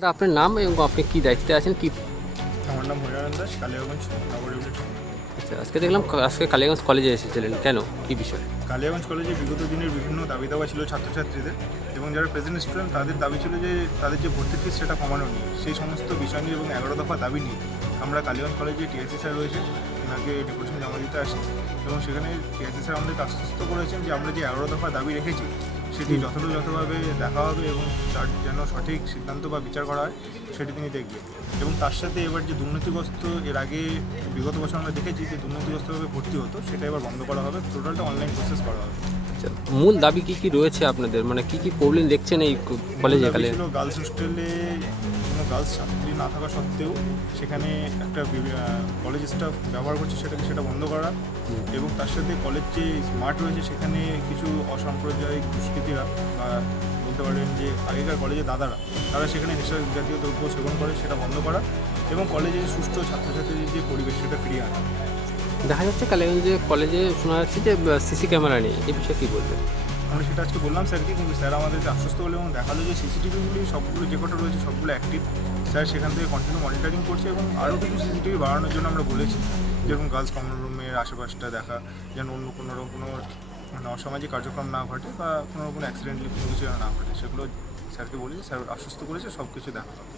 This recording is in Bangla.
দাদা, আপনার নাম এবং আপনি কি দায়িত্বে আছেন কি? আমার নাম হরিনারায়ণ দাস, কালিয়াগঞ্জ নগর ইউনিট। আচ্ছা, আজকে দেখলাম আজকে কালিয়াগঞ্জ কলেজে এসেছিলেন, কেন, কি বিষয়? কালিয়াগঞ্জ কলেজে বিগত দিনের বিভিন্ন দাবি দাওয়া ছিল ছাত্রছাত্রীদের, এবং যারা প্রেজেন্ট স্টুডেন্ট তাদের দাবি ছিল যে তাদের যে ভর্তি ফিস সেটা কমানো নিয়ে, সেই সমস্ত বিষয় নিয়ে এবং 11 দফা দাবি নিয়ে আমরা কালিয়াগঞ্জ কলেজে টিআইসি স্যার রয়েছে, ওনাকে ডেপুটেশন জমা দিতে আসি, এবং সেখানে টিআইসি স্যার আমাদেরকে আশ্বস্ত করেছেন যে আমরা যে 11 দফা দাবি রেখেছি সেটি যথাযথভাবে দেখা হবে এবং তার যেন সঠিক সিদ্ধান্ত বা বিচার করা হয় সেটি তিনি দেখবেন। এবং তার সাথে এবার যে দুর্নীতিগ্রস্ত, এর আগে বিগত বছর আমরা দেখেছি যে দুর্নীতিগ্রস্তভাবে ভর্তি হতো, সেটা এবার বন্ধ করা হবে, টোটালটা অনলাইন প্রসেস করা হবে। আচ্ছা, মূল দাবি কি কি রয়েছে আপনাদের, মানে কি কি প্রবলেম দেখছেন এই কলেজে? ছিল গার্লস হোস্টেলে কোনো গার্লস ছাত্রী না থাকা সত্ত্বেও সেখানে একটা কলেজ স্টাফ ব্যবহার করছে, সেটা বন্ধ করা, এবং তার সাথে কলেজ যে স্মার্ট রয়েছে সেখানে কিছু অসাম্প্রদায়িক দুষ্কৃতীরা বা বলতে পারেন যে আগেকার কলেজে দাদারা, তারা সেখানে নেশা জাতীয় দ্রব্য সেবন করে, সেটা বন্ধ করা, এবং কলেজে সুষ্ঠু ছাত্রছাত্রীদের যে পরিবেশ সেটা ফিরিয়ে আনা। দেখা যাচ্ছে কালিয়াগঞ্জে কলেজে শোনা যাচ্ছে যে সিসি ক্যামেরা নেই, এই বিষয়ে কী বলবেন? আমরা সেটা আজকে বললাম স্যারকে, কিন্তু স্যার আমাদেরকে আশ্বস্ত করলো এবং দেখালো যে সিসিটিভিগুলি সবগুলো যে কটা রয়েছে সবগুলো অ্যাক্টিভ। স্যার সেখান থেকে কন্টিনিউ মনিটরিং করছে, এবং আরও কিছু সিসিটিভি বাড়ানোর জন্য আমরা বলেছি, যেরকম গার্লস কমন রুমের আশেপাশটা দেখা, যেন অন্য কোনো মানে অসামাজিক কার্যক্রম না ঘটে বা কোনো অ্যাক্সিডেন্টলি কোনো কিছু যেন না ঘটে, সেগুলো স্যারকে বলেছি, স্যার আশ্বস্ত করেছে সব কিছু দেখা হবে।